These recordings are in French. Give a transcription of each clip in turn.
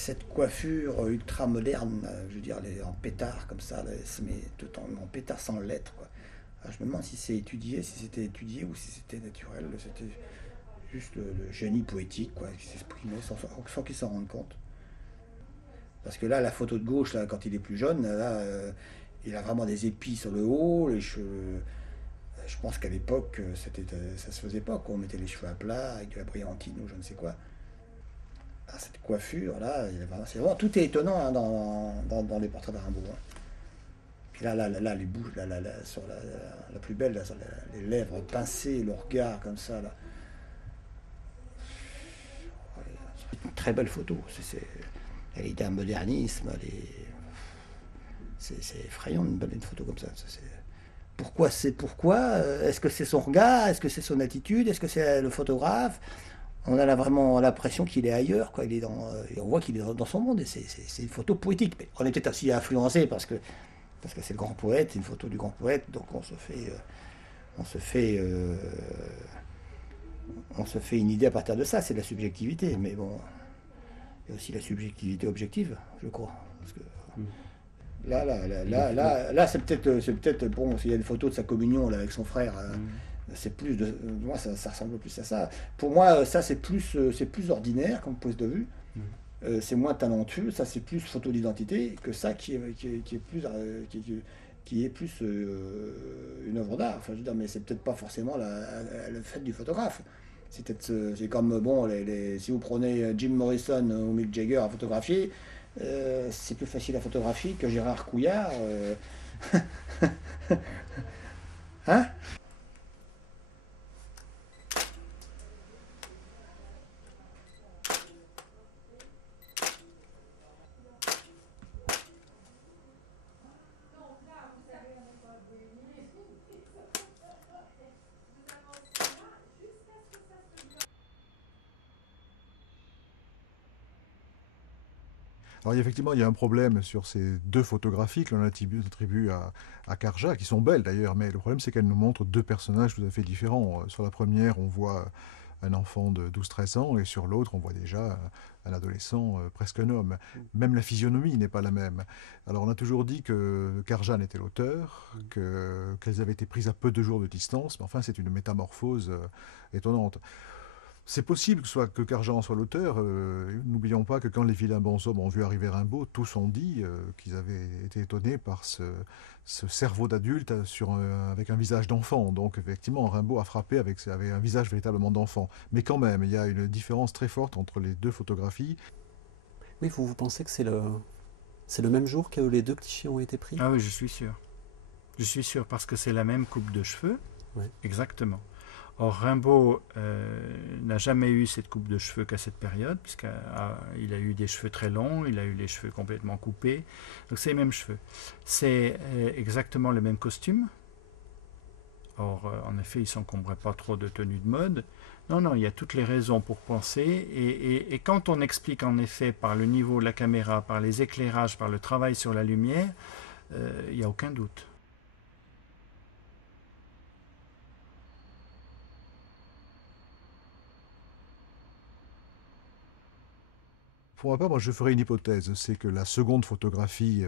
cette coiffure ultra moderne, je veux dire, en pétard comme ça, là, mais tout en pétard sans lettres, quoi. Alors, je me demande si c'est étudié, si c'était étudié ou si c'était naturel. C'était juste le génie poétique, quoi, qui s'exprimait sans qu'il s'en rende compte. Parce que là, la photo de gauche, là, quand il est plus jeune, là, il a vraiment des épis sur le haut, les cheveux. Je pense qu'à l'époque, ça se faisait pas, quoi. On mettait les cheveux à plat avec de la brillantine ou je ne sais quoi. Ah, cette coiffure, là, c'est vraiment, tout est étonnant, hein, dans les portraits de Rimbaud, hein. Puis là, les bouches, sur la plus belle, là, sur les lèvres pincées, le regard comme ça, là. C'est une très belle photo. Elle est d'un modernisme, c'est effrayant une photo comme ça. Pourquoi est-ce que c'est son regard? Est-ce que c'est son attitude? Est-ce que c'est le photographe? On a là vraiment l'impression qu'il est ailleurs, quoi. Et on voit qu'il est dans son monde. Et c'est une photo poétique. Mais on est peut-être aussi influencé parce que c'est le grand poète, c'est une photo du grand poète. Donc on se fait, euh, on se fait une idée à partir de ça. C'est de la subjectivité. Mais bon, il y a aussi la subjectivité objective, je crois. Parce que là, c'est peut-être bon. S'il y a une photo de sa communion là, avec son frère, c'est plus de, moi, ça ressemble plus à ça. Pour moi, ça, c'est plus ordinaire comme pose de vue. C'est moins talentueux. Ça, c'est plus photo d'identité que ça qui est plus, qui est plus une œuvre d'art. Enfin, je veux dire, mais c'est peut-être pas forcément le fait du photographe. C'est comme bon, si vous prenez Jim Morrison ou Mick Jagger à photographier, c'est plus facile à photographier que Gérard Couillard. Hein? Alors effectivement, il y a un problème sur ces deux photographies que l'on attribue à Karja, qui sont belles d'ailleurs, mais le problème c'est qu'elles nous montrent deux personnages tout à fait différents. Sur la première, on voit un enfant de 12-13 ans, et sur l'autre, on voit déjà un adolescent, presque un homme. Même la physionomie n'est pas la même. Alors on a toujours dit que Karjan était l'auteur, qu'elles avaient été prises à peu de jours de distance, mais enfin c'est une métamorphose étonnante. C'est possible que Karjan soit l'auteur. N'oublions pas que quand les vilains bonshommes ont vu arriver Rimbaud, tous ont dit qu'ils avaient été étonnés par ce cerveau d'adulte avec un visage d'enfant. Donc effectivement, Rimbaud a frappé avec un visage véritablement d'enfant. Mais quand même, il y a une différence très forte entre les deux photographies. Oui, vous pensez que c'est le même jour que les deux clichés ont été pris? Ah oui, je suis sûr. Je suis sûr parce que c'est la même coupe de cheveux. Ouais. Exactement. Or, Rimbaud n'a jamais eu cette coupe de cheveux qu'à cette période, puisqu'il a eu des cheveux très longs, il a eu les cheveux complètement coupés. Donc, c'est les mêmes cheveux. C'est exactement le même costume. Or, en effet, il ne s'encombrait pas trop de tenues de mode. Non, non, il y a toutes les raisons pour penser. Et quand on explique en effet par le niveau de la caméra, par les éclairages, par le travail sur la lumière, il n'y a aucun doute. Pour ma part, moi, je ferai une hypothèse, c'est que la seconde photographie,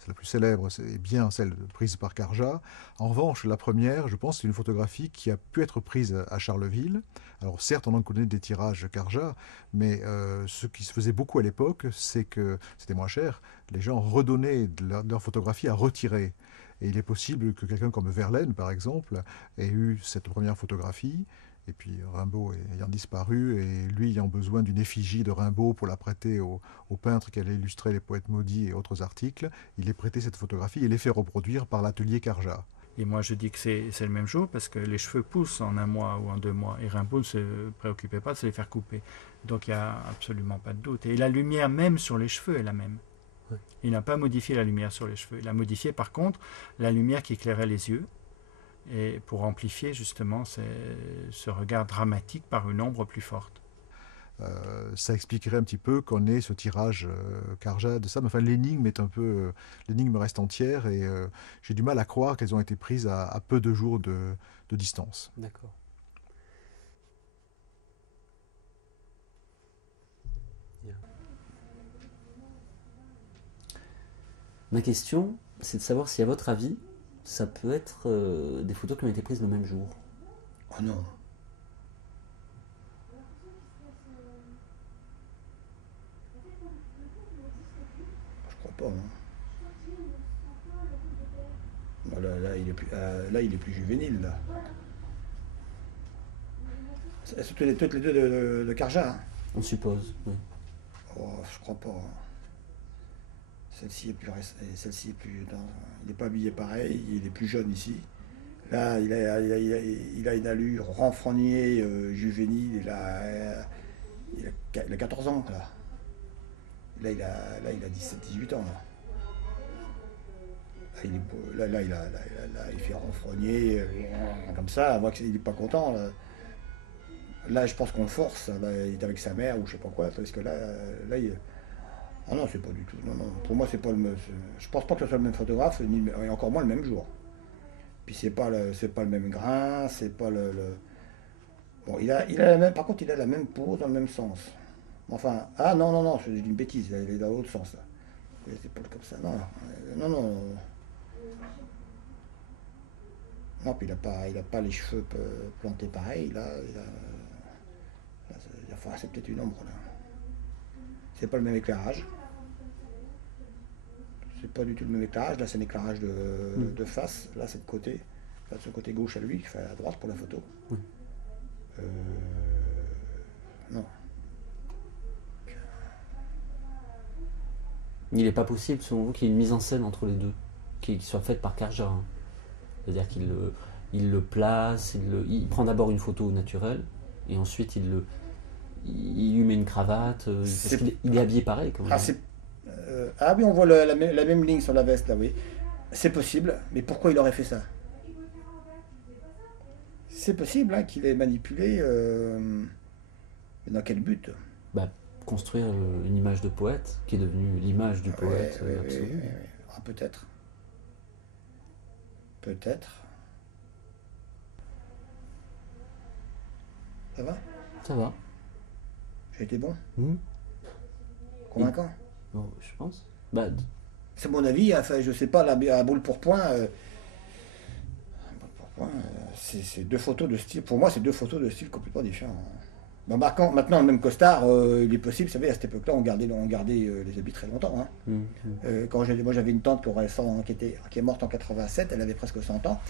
c'est la plus célèbre, c'est bien celle prise par Karja. En revanche, la première, je pense, c'est une photographie qui a pu être prise à Charleville. Alors certes, on en connaît des tirages Karja, mais ce qui se faisait beaucoup à l'époque, c'est que c'était moins cher. Les gens redonnaient de leur photographie à retirer. Et il est possible que quelqu'un comme Verlaine, par exemple, ait eu cette première photographie, et puis Rimbaud ayant disparu, et lui ayant besoin d'une effigie de Rimbaud pour la prêter au peintre qui allait illustrer les poètes maudits et autres articles, il est prêté cette photographie et les fait reproduire par l'atelier Karja. Et moi, je dis que c'est le même jour parce que les cheveux poussent en 1 mois ou en 2 mois. Et Rimbaud ne se préoccupait pas de se les faire couper. Donc, il n'y a absolument pas de doute. Et la lumière même sur les cheveux est la même. Ouais. Il n'a pas modifié la lumière sur les cheveux. Il a modifié, par contre, la lumière qui éclairait les yeux. Et pour amplifier, justement, ce regard dramatique par une ombre plus forte. Ça expliquerait un petit peu qu'on ait ce tirage Karja de ça. Mais enfin, l'énigme est un peu, l'énigme reste entière, et j'ai du mal à croire qu'elles ont été prises à peu de jours de distance. D'accord. Ma question, c'est de savoir si, à votre avis, ça peut être des photos qui ont été prises le même jour. Oh non. Je crois pas. Hein. Non, là, il est plus juvénile, là. C'est toutes les deux de Karja. Hein. On suppose, oui. Oh, je crois pas. Hein. Celle-ci est plus celle-ci est plus. Il n'est pas habillé pareil, il est plus jeune ici. Là, il a une allure renfrognée, juvénile, il a 14 ans, là. Là, il a 17-18 ans, là. Là, il est beau. Il fait renfrogner, comme ça, on voit qu'il n'est pas content, là. Là, je pense qu'on le force. Là, il est avec sa mère ou je sais pas quoi, parce que ah non, c'est pas du tout. Non, non. Pour moi, c'est pas le même. Je pense pas que ce soit le même photographe, et encore moins le même jour. Puis c'est pas le même grain, c'est pas Bon, il a la même. Par contre, il a la même pose dans le même sens. Enfin, ah non, non, non, je dis une bêtise. Il est dans l'autre sens là. C'est pas comme ça. Non, non, non. Non, puis il a pas les cheveux plantés pareil. Enfin, c'est peut-être une ombre là. C'est pas le même éclairage. C'est pas du tout le même éclairage. Là, c'est un éclairage de face. Là, c'est de côté. Là, c'est le côté gauche à lui, qui fait à droite pour la photo. Non. Il n'est pas possible, selon vous, qu'il y ait une mise en scène entre les deux, qui soit faite par Karja. Hein. C'est-à-dire qu'il le place, il prend d'abord une photo naturelle, et ensuite il lui met une cravate, parce qu'il est habillé pareil quand même. Ah oui, on voit la même ligne sur la veste là, oui. C'est possible, mais pourquoi il aurait fait ça? C'est possible hein, qu'il ait manipulé. Mais dans quel but? Bah, construire une image de poète, qui est devenue l'image du poète Oui, absolu. oui. Ah, peut-être. Peut-être. Ça va? Ça va. J'ai été bon? Mmh. Convaincant? Bon, je pense. Bah, C'est mon avis, enfin, je sais pas, la boule pour point. C'est deux photos de style. Pour moi, c'est deux photos de style complètement différents. Bon, maintenant, le même costard, il est possible. Vous savez, à cette époque-là, on gardait les habits très longtemps. Hein. Moi, j'avais une tante qui est morte en 87, elle avait presque 100 ans.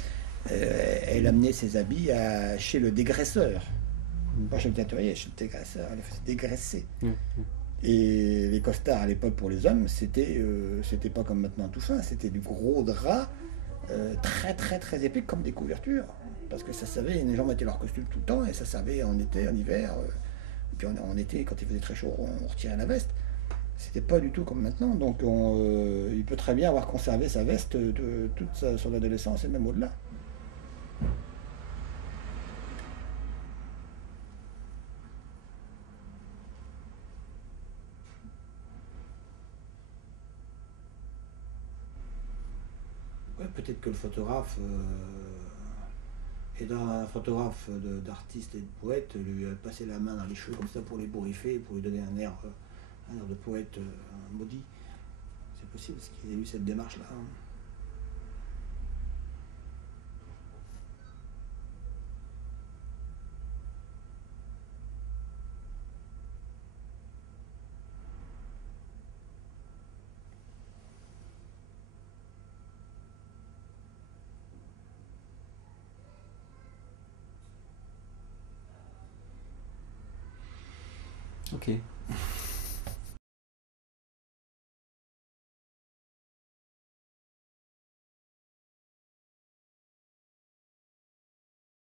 Elle amenait ses habits chez le dégraisseur. Pas chez le teinturier, chez le dégraisseur. Elle faisait dégraisser. Et les costards à l'époque pour les hommes, c'était pas comme maintenant tout fin, c'était du gros drap très très très épais comme des couvertures. Parce que ça savait, les gens mettaient leur costume tout le temps et ça savait en été, en hiver. Et puis en été, quand il faisait très chaud, on retirait la veste. C'était pas du tout comme maintenant. Donc il peut très bien avoir conservé sa veste toute son adolescence et même au-delà. Ouais, peut-être que le photographe un photographe d'artiste et de poète lui a passé la main dans les cheveux comme ça pour les bourrifer, pour lui donner un air de poète maudit. C'est possible, parce qu'il a eu cette démarche-là. Hein. ok.